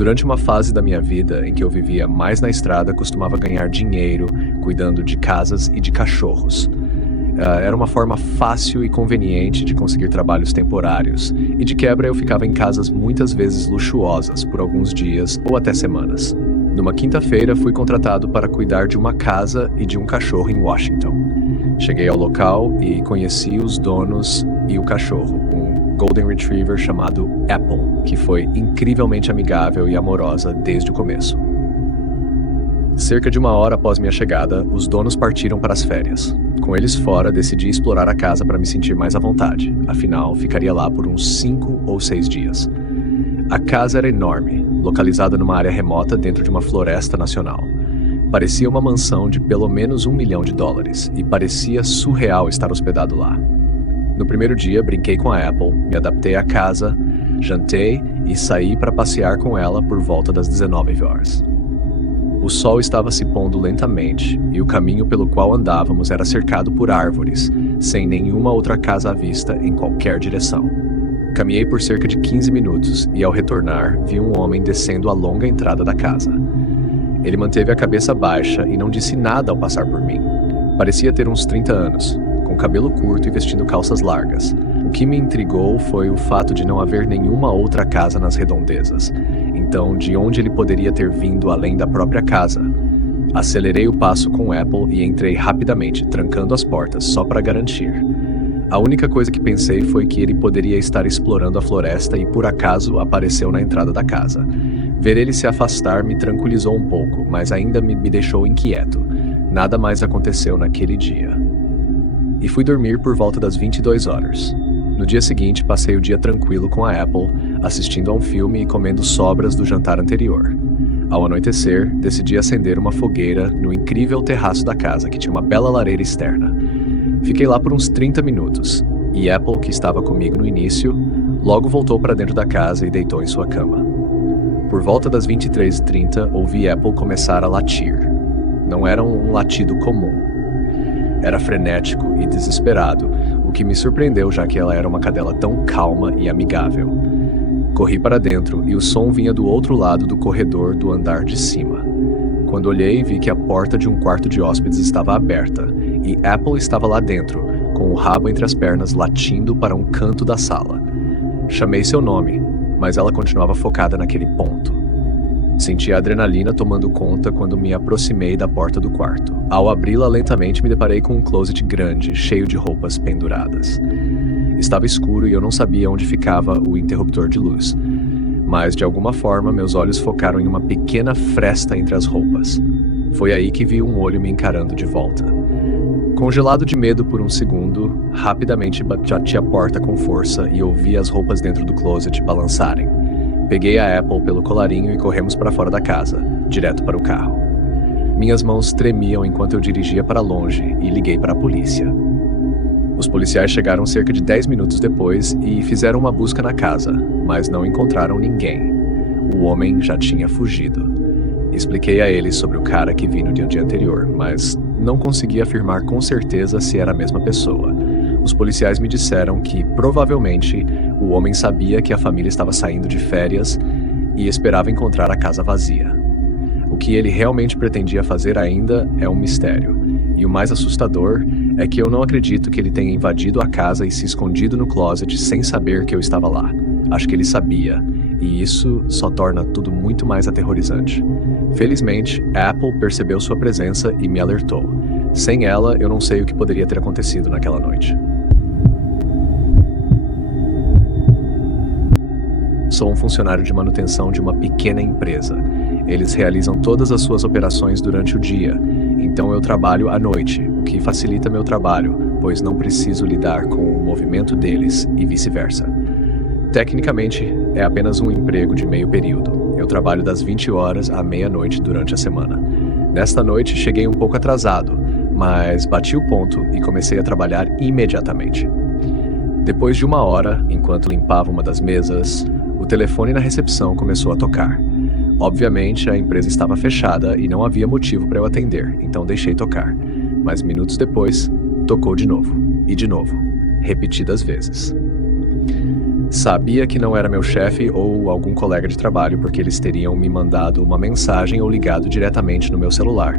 Durante uma fase da minha vida em que eu vivia mais na estrada, costumava ganhar dinheiro cuidando de casas e de cachorros. Era uma forma fácil e conveniente de conseguir trabalhos temporários, e de quebra eu ficava em casas muitas vezes luxuosas por alguns dias ou até semanas. Numa quinta-feira, fui contratado para cuidar de uma casa e de um cachorro em Washington. Cheguei ao local e conheci os donos e o cachorro, um Golden Retriever chamado Apple, que foi incrivelmente amigável e amorosa desde o começo. Cerca de uma hora após minha chegada, os donos partiram para as férias. Com eles fora, decidi explorar a casa para me sentir mais à vontade. Afinal, ficaria lá por uns 5 ou 6 dias. A casa era enorme, localizada numa área remota dentro de uma floresta nacional. Parecia uma mansão de pelo menos $1 milhão e parecia surreal estar hospedado lá. No primeiro dia, brinquei com a Apple, me adaptei à casa, jantei e saí para passear com ela por volta das 19 horas. O sol estava se pondo lentamente e o caminho pelo qual andávamos era cercado por árvores, sem nenhuma outra casa à vista em qualquer direção. Caminhei por cerca de 15 minutos e, ao retornar, vi um homem descendo a longa entrada da casa. Ele manteve a cabeça baixa e não disse nada ao passar por mim. Parecia ter uns 30 anos, com cabelo curto e vestindo calças largas. O que me intrigou foi o fato de não haver nenhuma outra casa nas redondezas. Então, de onde ele poderia ter vindo além da própria casa? Acelerei o passo com o Apple e entrei rapidamente, trancando as portas, só para garantir. A única coisa que pensei foi que ele poderia estar explorando a floresta e, por acaso, apareceu na entrada da casa. Ver ele se afastar me tranquilizou um pouco, mas ainda me deixou inquieto. Nada mais aconteceu naquele dia. E fui dormir por volta das 22 horas. No dia seguinte, passei o dia tranquilo com a Apple, assistindo a um filme e comendo sobras do jantar anterior. Ao anoitecer, decidi acender uma fogueira no incrível terraço da casa, que tinha uma bela lareira externa. Fiquei lá por uns 30 minutos, e Apple, que estava comigo no início, logo voltou para dentro da casa e deitou em sua cama. Por volta das 23h30, ouvi Apple começar a latir. Não era um latido comum. Era frenético e desesperado, o que me surpreendeu, já que ela era uma cadela tão calma e amigável. Corri para dentro e o som vinha do outro lado do corredor do andar de cima. Quando olhei, vi que a porta de um quarto de hóspedes estava aberta e Apple estava lá dentro, com o rabo entre as pernas latindo para um canto da sala. Chamei seu nome, mas ela continuava focada naquele ponto. Senti a adrenalina tomando conta quando me aproximei da porta do quarto. Ao abri-la lentamente, me deparei com um closet grande, cheio de roupas penduradas. Estava escuro e eu não sabia onde ficava o interruptor de luz. Mas, de alguma forma, meus olhos focaram em uma pequena fresta entre as roupas. Foi aí que vi um olho me encarando de volta. Congelado de medo por um segundo, rapidamente bati a porta com força e ouvi as roupas dentro do closet balançarem. Peguei a Apple pelo colarinho e corremos para fora da casa, direto para o carro. Minhas mãos tremiam enquanto eu dirigia para longe e liguei para a polícia. Os policiais chegaram cerca de 10 minutos depois e fizeram uma busca na casa, mas não encontraram ninguém. O homem já tinha fugido. Expliquei a eles sobre o cara que vi no dia anterior, mas não consegui afirmar com certeza se era a mesma pessoa. Os policiais me disseram que, provavelmente, o homem sabia que a família estava saindo de férias e esperava encontrar a casa vazia. O que ele realmente pretendia fazer ainda é um mistério. E o mais assustador é que eu não acredito que ele tenha invadido a casa e se escondido no closet sem saber que eu estava lá. Acho que ele sabia, e isso só torna tudo muito mais aterrorizante. Felizmente, Apple percebeu sua presença e me alertou. Sem ela, eu não sei o que poderia ter acontecido naquela noite. Sou um funcionário de manutenção de uma pequena empresa. Eles realizam todas as suas operações durante o dia, então eu trabalho à noite, o que facilita meu trabalho, pois não preciso lidar com o movimento deles e vice-versa. Tecnicamente, é apenas um emprego de meio período. Eu trabalho das 20 horas à meia-noite durante a semana. Nesta noite, cheguei um pouco atrasado, mas bati o ponto e comecei a trabalhar imediatamente. Depois de uma hora, enquanto limpava uma das mesas, o telefone na recepção começou a tocar. Obviamente, a empresa estava fechada e não havia motivo para eu atender, então deixei tocar. Mas minutos depois, tocou de novo, repetidas vezes. Sabia que não era meu chefe ou algum colega de trabalho porque eles teriam me mandado uma mensagem ou ligado diretamente no meu celular.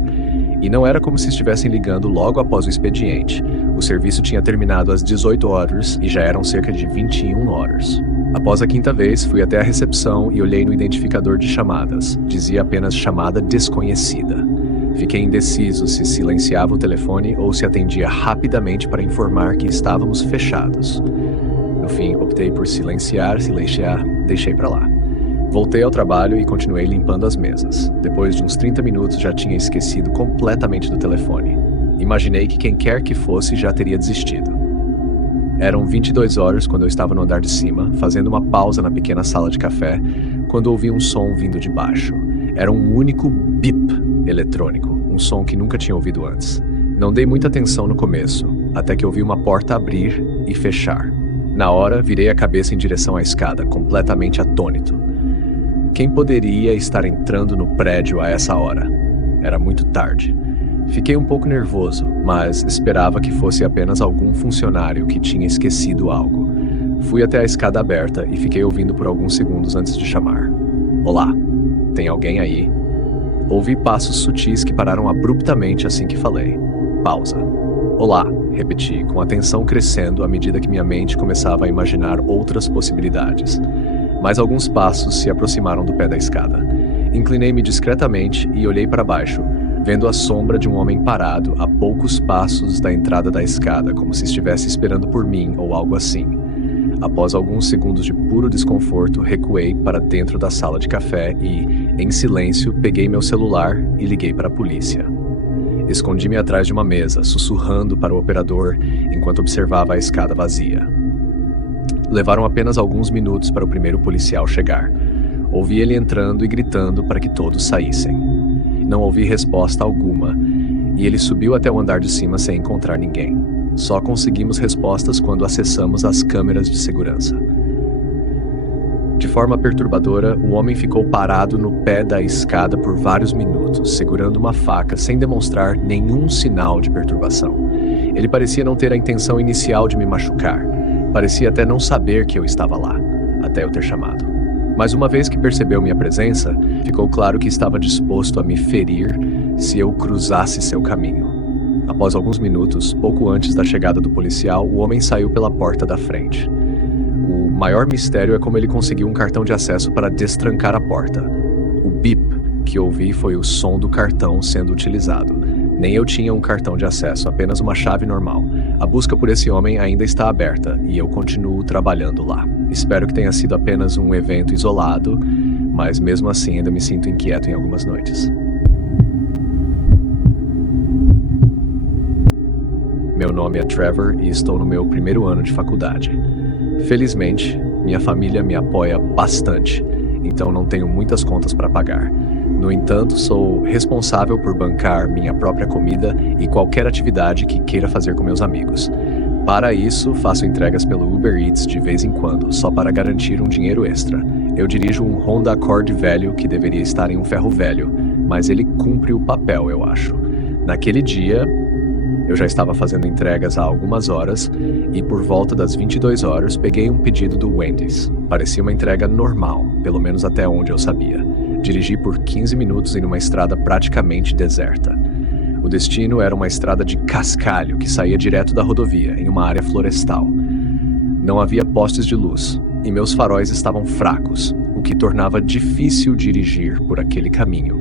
E não era como se estivessem ligando logo após o expediente. O serviço tinha terminado às 18 horas e já eram cerca de 21 horas. Após a quinta vez, fui até a recepção e olhei no identificador de chamadas. Dizia apenas chamada desconhecida. Fiquei indeciso se silenciava o telefone ou se atendia rapidamente para informar que estávamos fechados. No fim, optei por silenciar, deixei para lá. Voltei ao trabalho e continuei limpando as mesas. Depois de uns 30 minutos já tinha esquecido completamente do telefone. Imaginei que quem quer que fosse já teria desistido. Eram 22 horas quando eu estava no andar de cima, fazendo uma pausa na pequena sala de café, quando ouvi um som vindo de baixo. Era um único bip eletrônico, um som que nunca tinha ouvido antes. Não dei muita atenção no começo, até que ouvi uma porta abrir e fechar. Na hora, virei a cabeça em direção à escada, completamente atônito. Quem poderia estar entrando no prédio a essa hora? Era muito tarde. Fiquei um pouco nervoso, mas esperava que fosse apenas algum funcionário que tinha esquecido algo. Fui até a escada aberta e fiquei ouvindo por alguns segundos antes de chamar. Olá, tem alguém aí? Ouvi passos sutis que pararam abruptamente assim que falei. Pausa. Olá, repeti, com a tensão crescendo à medida que minha mente começava a imaginar outras possibilidades. Mais alguns passos se aproximaram do pé da escada. Inclinei-me discretamente e olhei para baixo, vendo a sombra de um homem parado a poucos passos da entrada da escada, como se estivesse esperando por mim ou algo assim. Após alguns segundos de puro desconforto, recuei para dentro da sala de café e, em silêncio, peguei meu celular e liguei para a polícia. Escondi-me atrás de uma mesa, sussurrando para o operador enquanto observava a escada vazia. Levaram apenas alguns minutos para o primeiro policial chegar. Ouvi ele entrando e gritando para que todos saíssem. Não ouvi resposta alguma, e ele subiu até o andar de cima sem encontrar ninguém. Só conseguimos respostas quando acessamos as câmeras de segurança. De forma perturbadora, o homem ficou parado no pé da escada por vários minutos, segurando uma faca sem demonstrar nenhum sinal de perturbação. Ele parecia não ter a intenção inicial de me machucar. Parecia até não saber que eu estava lá, até eu ter chamado. Mas uma vez que percebeu minha presença, ficou claro que estava disposto a me ferir se eu cruzasse seu caminho. Após alguns minutos, pouco antes da chegada do policial, o homem saiu pela porta da frente. O maior mistério é como ele conseguiu um cartão de acesso para destrancar a porta. O bip que ouvi foi o som do cartão sendo utilizado. Nem eu tinha um cartão de acesso, apenas uma chave normal. A busca por esse homem ainda está aberta e eu continuo trabalhando lá. Espero que tenha sido apenas um evento isolado, mas mesmo assim ainda me sinto inquieto em algumas noites. Meu nome é Trevor e estou no meu primeiro ano de faculdade. Felizmente, minha família me apoia bastante, então não tenho muitas contas para pagar. No entanto, sou responsável por bancar minha própria comida e qualquer atividade que queira fazer com meus amigos. Para isso, faço entregas pelo Uber Eats de vez em quando, só para garantir um dinheiro extra. Eu dirijo um Honda Accord velho que deveria estar em um ferro velho, mas ele cumpre o papel, eu acho. Naquele dia, eu já estava fazendo entregas há algumas horas e por volta das 22 horas peguei um pedido do Wendy's. Parecia uma entrega normal, pelo menos até onde eu sabia. Dirigi por 15 minutos em uma estrada praticamente deserta. O destino era uma estrada de cascalho que saía direto da rodovia, em uma área florestal. Não havia postes de luz, e meus faróis estavam fracos, o que tornava difícil dirigir por aquele caminho.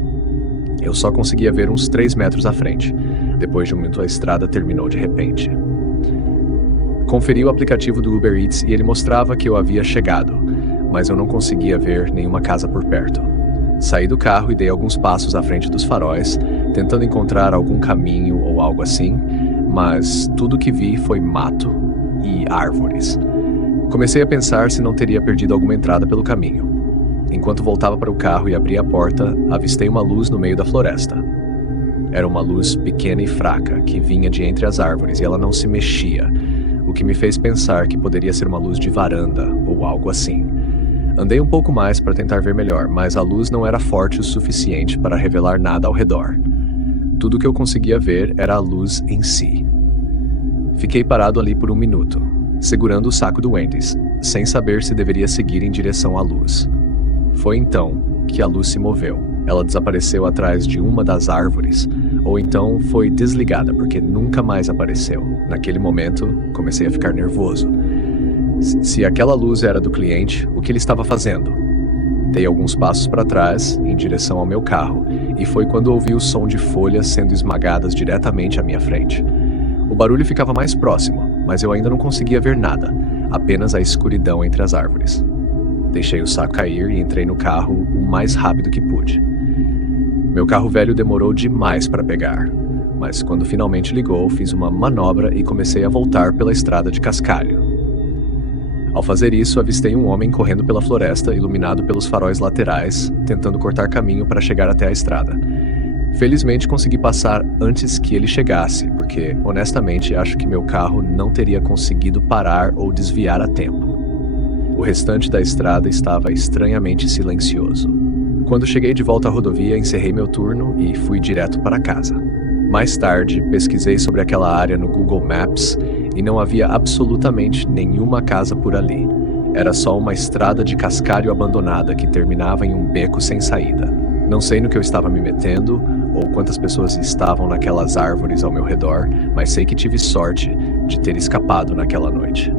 Eu só conseguia ver uns 3 metros à frente. Depois de um minuto, a estrada terminou de repente. Conferi o aplicativo do Uber Eats e ele mostrava que eu havia chegado, mas eu não conseguia ver nenhuma casa por perto. Saí do carro e dei alguns passos à frente dos faróis, tentando encontrar algum caminho ou algo assim, mas tudo que vi foi mato e árvores. Comecei a pensar se não teria perdido alguma entrada pelo caminho. Enquanto voltava para o carro e abria a porta, avistei uma luz no meio da floresta. Era uma luz pequena e fraca, que vinha de entre as árvores e ela não se mexia, o que me fez pensar que poderia ser uma luz de varanda ou algo assim. Andei um pouco mais para tentar ver melhor, mas a luz não era forte o suficiente para revelar nada ao redor. Tudo que eu conseguia ver era a luz em si. Fiquei parado ali por um minuto. segurando o saco do Wendy's, sem saber se deveria seguir em direção à luz. Foi então que a luz se moveu. Ela desapareceu atrás de uma das árvores, ou então foi desligada porque nunca mais apareceu. Naquele momento, comecei a ficar nervoso. Se aquela luz era do cliente, o que ele estava fazendo? Dei alguns passos para trás, em direção ao meu carro, e foi quando ouvi o som de folhas sendo esmagadas diretamente à minha frente. O barulho ficava mais próximo, mas eu ainda não conseguia ver nada, apenas a escuridão entre as árvores. Deixei o saco cair e entrei no carro o mais rápido que pude. Meu carro velho demorou demais para pegar, mas quando finalmente ligou, fiz uma manobra e comecei a voltar pela estrada de cascalho. Ao fazer isso, avistei um homem correndo pela floresta, iluminado pelos faróis laterais, tentando cortar caminho para chegar até a estrada. Felizmente consegui passar antes que ele chegasse, porque, honestamente, acho que meu carro não teria conseguido parar ou desviar a tempo. O restante da estrada estava estranhamente silencioso. Quando cheguei de volta à rodovia, encerrei meu turno e fui direto para casa. Mais tarde, pesquisei sobre aquela área no Google Maps e não havia absolutamente nenhuma casa por ali. Era só uma estrada de cascalho abandonada que terminava em um beco sem saída. Não sei no que eu estava me metendo ou quantas pessoas estavam naquelas árvores ao meu redor, mas sei que tive sorte de ter escapado naquela noite.